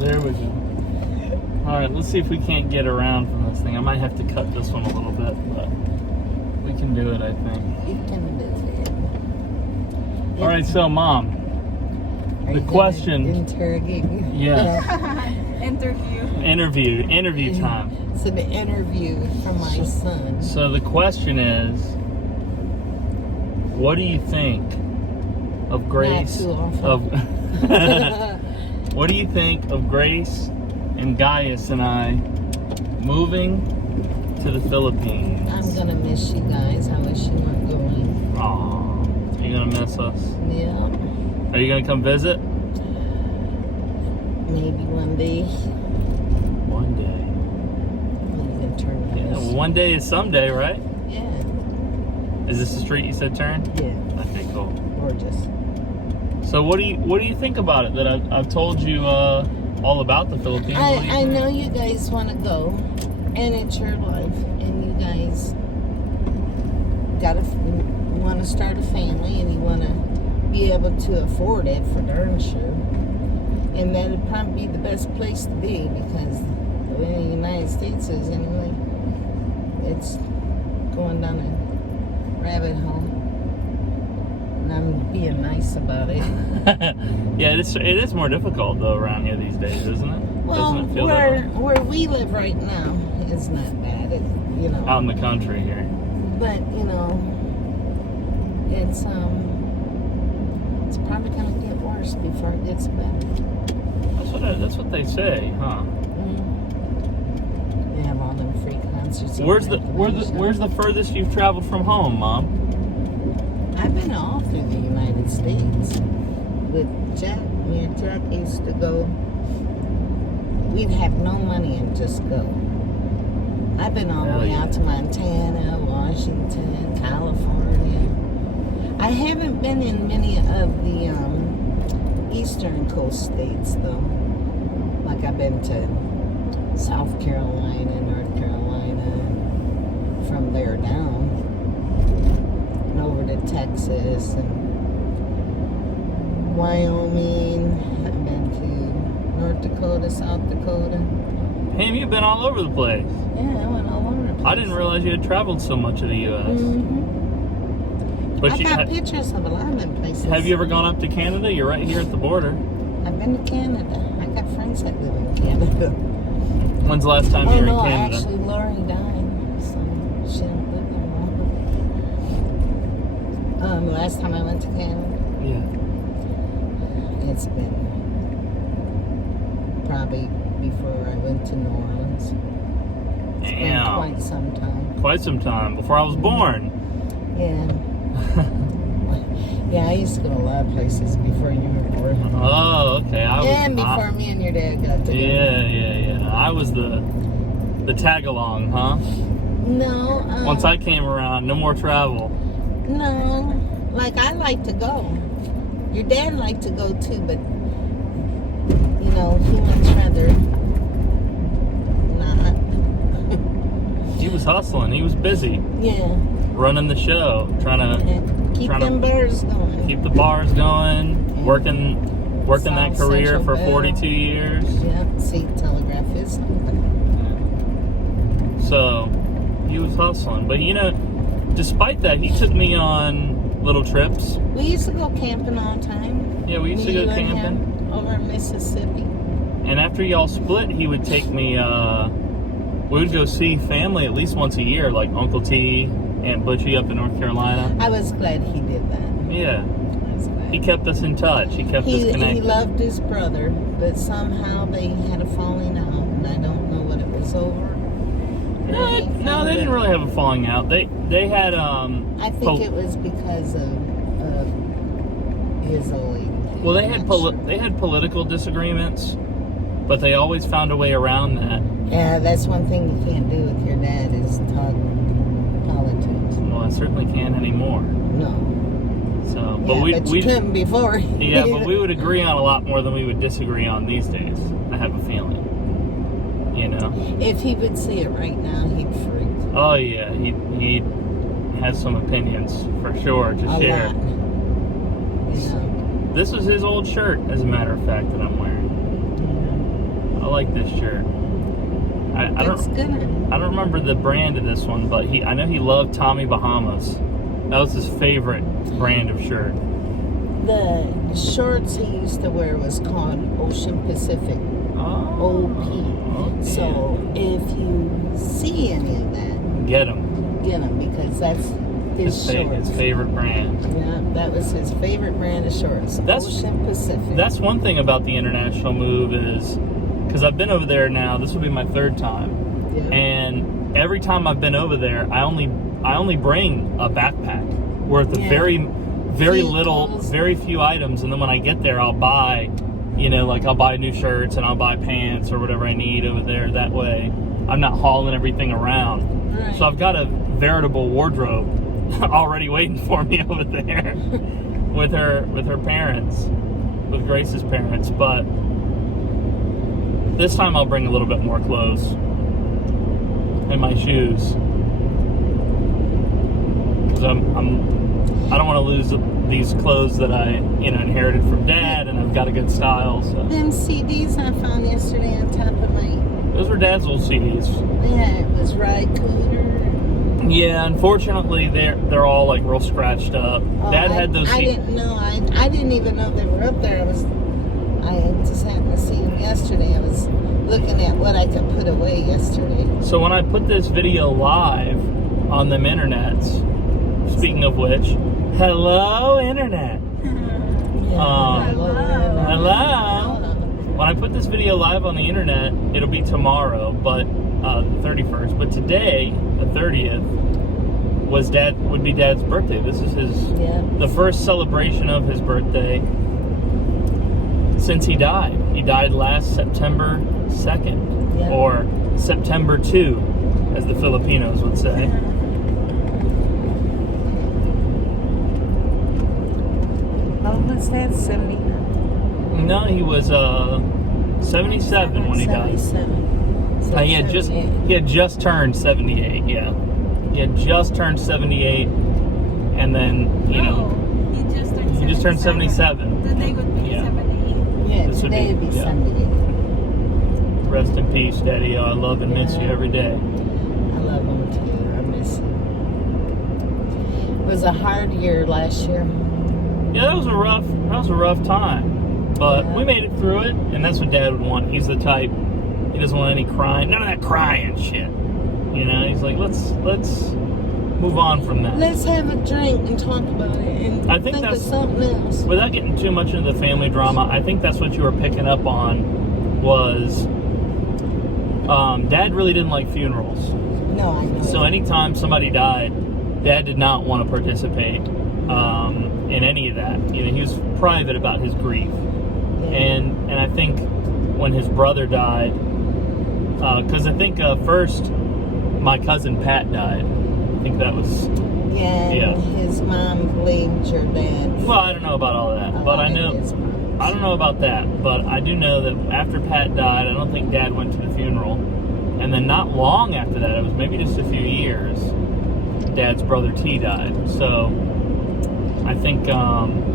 There we go. All right, let's see if we can't get around from this thing. I might have to cut this one a little bit, but we can do it, I think. You can do it. All right, so Mom, Are the you question. gonna interrogate me? Yeah. Interview time. It's an interview from my son. So the question is, what do you think of Grace? Not too awful. Of what do you think of Grace and Gaius and I moving to the Philippines? I'm gonna miss you guys. I wish you weren't going. Aw, you gonna miss us? Yeah. Are you gonna come visit? Maybe one day One day. we can turn Yeah, this. well, one day is someday, right? Yeah. Is this the street you said turn? Yeah. Okay, cool. Gorgeous. So what do you think about it? That I've told you all about the Philippines. What do you I think? know you guys want to go, and it's your life, and you guys want to start a family, and you want to be able to afford it for darn sure. And that'd probably be the best place to be because the way the United States is anyway, it's going down a rabbit hole. And I'm being nice about it. Yeah, it is more difficult though around here these days, isn't it? Well, Doesn't it feel that way? where we live right now is not bad. It, Out in the country here. but it's probably gonna get worse before it gets better. That's what they say, huh? They have all them free concerts. Where's the furthest you've traveled from home, Mom? I've been all through the United States. With Jack, me and Jack used to go. We'd have no money and just go. I've been all the way out to Montana, Washington, California. I haven't been in many of the eastern coast states though. Like I've been to South Carolina, North Carolina, from there down, and over to Texas and Wyoming. I've been to North Dakota, South Dakota. Hey, you've been all over the place. Yeah, I went all over the place. I didn't realize you had traveled so much of the U.S. Mm-hmm. But I got pictures of a lot of them places. Have you ever gone up to Canada? You're right here at the border. I've been to Canada. I got friends that live in Canada. When's the last time you were in Canada? Actually, Lori died, so she don't live there anymore. The last time I went to Canada, Yeah. it's been probably before I went to New Orleans. It's been Damn. quite some time. Quite some time before I was born. Yeah. Yeah, I used to go to a lot of places before you were born. Oh, okay. And before me and your dad got together. Yeah. I was the tag along, huh? No. Once I came around, no more travel. No. Like, I like to go. Your dad liked to go too, but, he much rather not. He was hustling. He was busy. Yeah. Running the show, trying to Keep them bars going. keep the bars going, working that South career Central for Bell. 42 years. Yeah, see, telegraph is something. So he was hustling. But despite that, he took me on little trips. We used to go camping all the time. Yeah, we used to go Me and him camping. over in Mississippi. And after y'all split, he would take me, we would go see family at least once a year, like Uncle T, Aunt Butchie up in North Carolina. I was glad he did that. Yeah. I was glad. He kept us in touch. He kept us connected. He loved his brother, but somehow they had a falling out, and I don't know what it was over. No, they didn't really have a falling out. They had I think it was because of his old lady. well, they I'm had not sure. they had political disagreements, but they always found a way around that. Yeah, that's one thing you can't do with your dad is talk politics. Well, I certainly can't anymore. No. So, But but you couldn't before. yeah, but we would agree on a lot more than we would disagree on these days. I have a feeling. If he would see it right now, he'd freak. Oh yeah, he has some opinions for sure to share. A lot. This is his old shirt, as a matter of fact, that I'm wearing. like this shirt. I It's don't good. I don't remember the brand of this one, but I know he loved Tommy Bahamas. That was his favorite brand of shirt. The shorts he used to wear was called Ocean Pacific. Oh, OP. okay. So if you see any of that, Get him. get them because that's his shorts. His favorite brand. Yeah, that was his favorite brand of shorts. Ocean Pacific. That's one thing about the international move is, because I've been over there now, this will be my third time. Yeah. And every time I've been over there, I only bring a backpack worth of Yeah. very little, Vehicles. very few items. And then when I get there, I'll buy, like I'll buy new shirts and I'll buy pants or whatever I need over there. That way I'm not hauling everything around. Right. So I've got a veritable wardrobe already waiting for me over there with her parents, with Grace's parents. But this time I'll bring a little bit more clothes and my shoes, because I don't want to lose these clothes that I inherited from Dad, and I've got a good style. So Them CDs I found yesterday on top of my, those were Dad's old CDs. yeah, it was Ride Cooter. Yeah, unfortunately they're all like real scratched up. Dad had those. I didn't know. I didn't even know they were up there. I just happened to see them yesterday. I was looking at what I could put away yesterday. So when I put this video live on them internets, speaking of which, hello internet. Hello. When I put this video live on the internet, it'll be tomorrow, but the 31st. But today, the 30th, would be Dad's birthday. This is the first celebration of his birthday since he died. He died last September 2nd, Yeah. or September 2, as the Filipinos would say. Oh, what's that? 79. No, he was 77 when he died. 77. So He had just turned 78. Yeah, he had just turned 78, and then he just turned 77. Today would be Yeah. 78. Yeah, This would today be- would be yeah. 78. Rest in peace, Daddy. I love and miss you every day. I love them too. I miss you. It was a hard year last year. Yeah, that was a rough time, but Yeah. we made it through it, and that's what Dad would want. He's the type, he doesn't want any crying, none of that crying shit. He's like, let's move on from that. Let's have a drink and talk about it and I think of that's- something else. Without getting too much into the family drama, I think that's what you were picking up on was Dad really didn't like funerals. No, I know. So anytime somebody died, Dad did not want to participate in any of that. He was private about his grief. Yeah. And I think when his brother died, because I think first my cousin Pat died. I think that was... Yeah, Yeah. his mom blamed your dad. Well, I don't know about all of that, but I know... His mom. I don't know about that, but I do know that after Pat died, I don't think Dad went to the funeral. And then not long after that, it was maybe just a few years, Dad's brother T died. So I think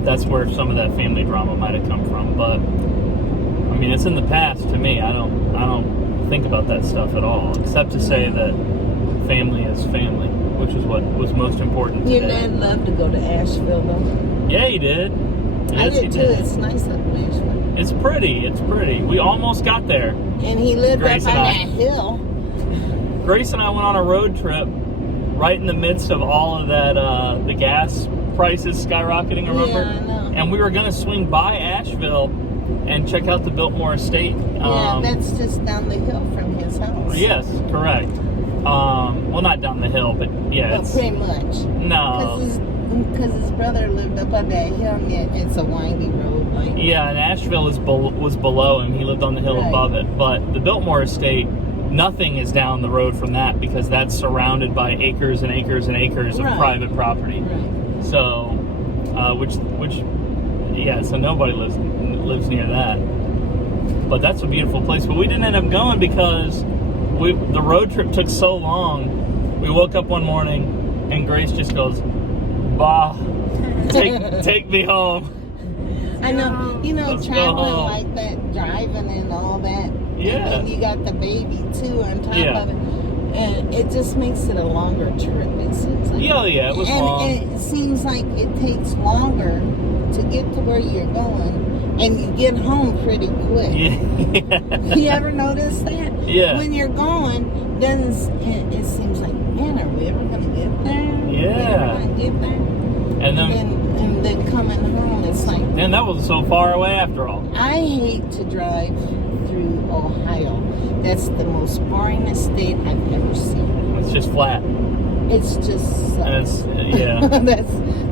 that's where some of that family drama might have come from. But I mean, it's in the past to me. I don't think about that stuff at all, except to say that family is family, which is what was most important Your today. dad loved to go to Asheville, though. Yeah, he did. I Yes, he did too. did. It's nice up in Asheville. It's pretty. It's pretty. We almost got there. And he lived Grace up on and I. that hill. Grace and I went on a road trip right in the midst of all of that, the gas prices skyrocketing, remember? Yeah, I know. And we were going to swing by Asheville and check out the Biltmore Estate. Yeah, that's just down the hill from his house. Yes, correct. Well, not down the hill, but yeah, Well, it's... pretty much. No. Because his brother lived up on that hill, and it's a windy road. Like, Yeah, and Asheville was below him. He lived on the hill Right. above it. But the Biltmore Estate, nothing is down the road from that because that's surrounded by acres and acres and acres of Right. private property. right. So, so nobody lives near that. But that's a beautiful place. But we didn't end up going because the road trip took so long. We woke up one morning and Grace just goes, "Bah, take me home." I know. Let's go Traveling home. like that, driving and all that, Yeah. And then you got the baby too on top Yeah. of it. And it just makes it a longer trip, it seems like. Yeah, it was and long. it seems like it takes longer to get to where you're going, and you get home pretty quick. Yeah. You ever notice that? Yeah. When you're going, then it seems like, man, are we ever going to get there? Yeah. Are we ever going to get there? And then coming home, it's like, and that was so far away after all. I hate to drive through Ohio. That's the most boringest state I've ever seen. It's just flat. It's just And sucks. it's, yeah.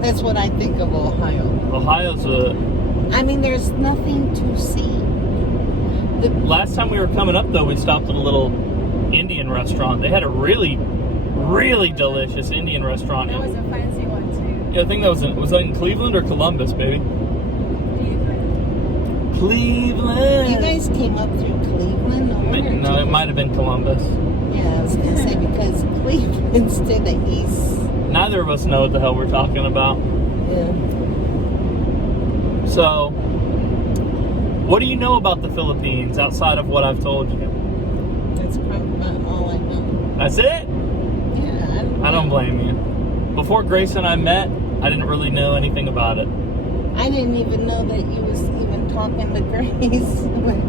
That's what I think of Ohio. Ohio's I mean, there's nothing to see. Last time we were coming up, though, we stopped at a little Indian restaurant. They had a really, really delicious Indian restaurant. That was a fancy one too. Yeah, I think that was that in Cleveland or Columbus, baby? Cleveland. You guys came up through Cleveland? No, it might have been Columbus. Yeah, I was going to say, because Cleveland's to the east. Neither of us know what the hell we're talking about. Yeah. So, what do you know about the Philippines outside of what I've told you? That's probably about all I know. That's it? Yeah, I don't blame you. Before Grace and I met, I didn't really know anything about it. I didn't even know that you was even talking to Grace when,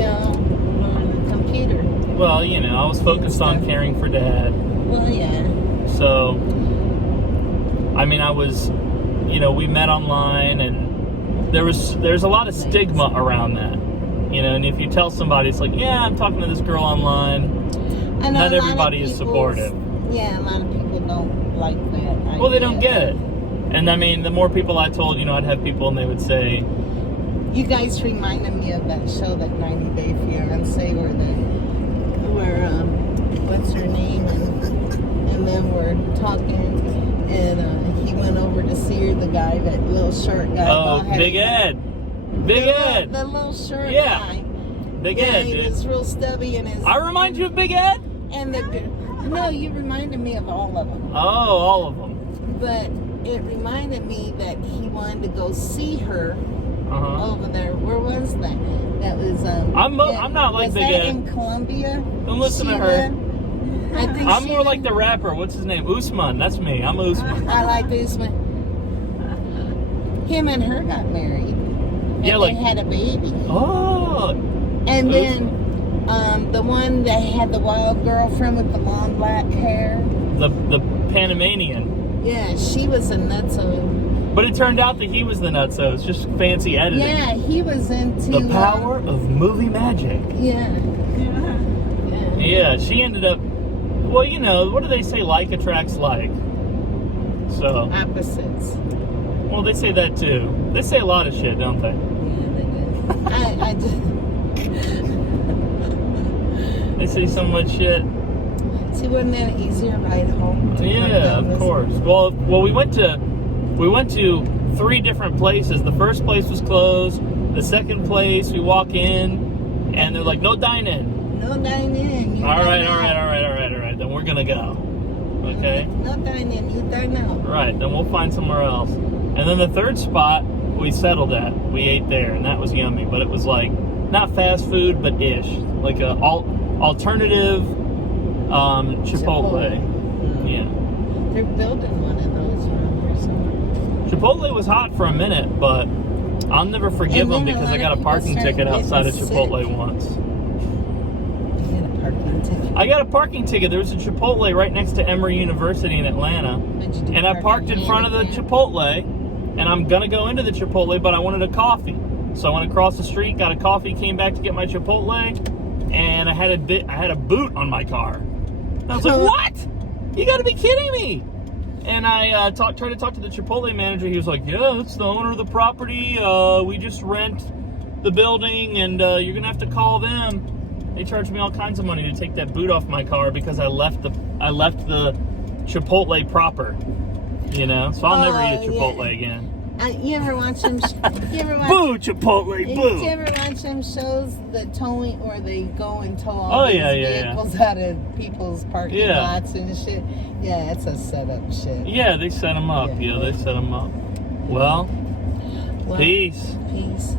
on the computer. Well, you know, I was focused on caring for Dad. Well, yeah. So, I mean, we met online, and there's a lot of stigma around that. You know, and if you tell somebody, it's like, yeah, I'm talking to this girl online, I know not a lot everybody of is people's- supportive. Yeah, a lot of people don't like that. Well, they don't idea. get it. And I mean, the more people I told, I'd have people and they would say, You guys reminded me of that show, that 90 Day Fiancé, where what's her name, and then we're talking, and he went over to see her, the guy, that little short guy. oh, Big Ed. Big Ed. The little short Yeah. guy. Big Yeah, Ed, he dude. was real stubby in his. I remind you of Big Ed? And no, you reminded me of all of them. Oh, all of them. But it reminded me that he wanted to go see her Uh-huh. over there. Where was that? That was I'm not like was Big that Ed. in Columbia? Don't listen to She her. lived? I think I'm she more like lived- the rapper. What's his name? Usman. That's me. I'm Usman. I like this one. Him and her got married. And Yeah, like- they had a baby. Oh. And Who? then the one that had the wild girlfriend with the long black hair. The Panamanian. Yeah, she was a nutso. But it turned out that he was the nutso. It's just fancy editing. Yeah, he was into The power of movie magic. Yeah. Yeah. Yeah, she ended up. Well, what do they say? Like attracts like. So, Opposites. well, they say that too. They say a lot of shit, don't they? Yeah, they did. I just They say so much shit. see, wasn't that an easier ride home? to come Yeah, down of this- course. Well, we went to 3 different places. The first place was closed. The second place, we walk in, and they're like, "No dine in." No dine in. You All dine right. out. Then we're gonna go. Okay. No dine in. You dine out. Right. Then we'll find somewhere else. And then the third spot we settled at. We ate there, and that was yummy. But it was like not fast food, but ish, like a alternative Chipotle. Yeah. They're building one of those around here somewhere. Chipotle was hot for a minute, but I'll never forgive And them then a because lot I of got a people parking started ticket outside of getting Chipotle sick. once. You get a parking ticket. I got a parking ticket. There was a Chipotle right next to Emory University in Atlanta. What'd you do, And I park parked in front of the handicap? Chipotle, and I'm gonna go into the Chipotle, but I wanted a coffee. So I went across the street, got a coffee, came back to get my Chipotle, and I had a boot on my car. And I was like, "What? You got to be kidding me!" And I tried to talk to the Chipotle manager. He was like, "Yeah, it's the owner of the property. We just rent the building, and you're gonna have to call them." They charged me all kinds of money to take that boot off my car because I left the Chipotle proper. So I'll never eat a Chipotle again. You ever watch them? You ever watch? Boo, Chipotle, Did boo. you ever watch them shows, the towing, where they go and tow all Oh, these yeah. vehicles out of people's parking Yeah. lots and shit? Yeah, it's a setup shit. Yeah, they set them up. Yeah. Yeah, they set them up. Well, Well, peace. Peace.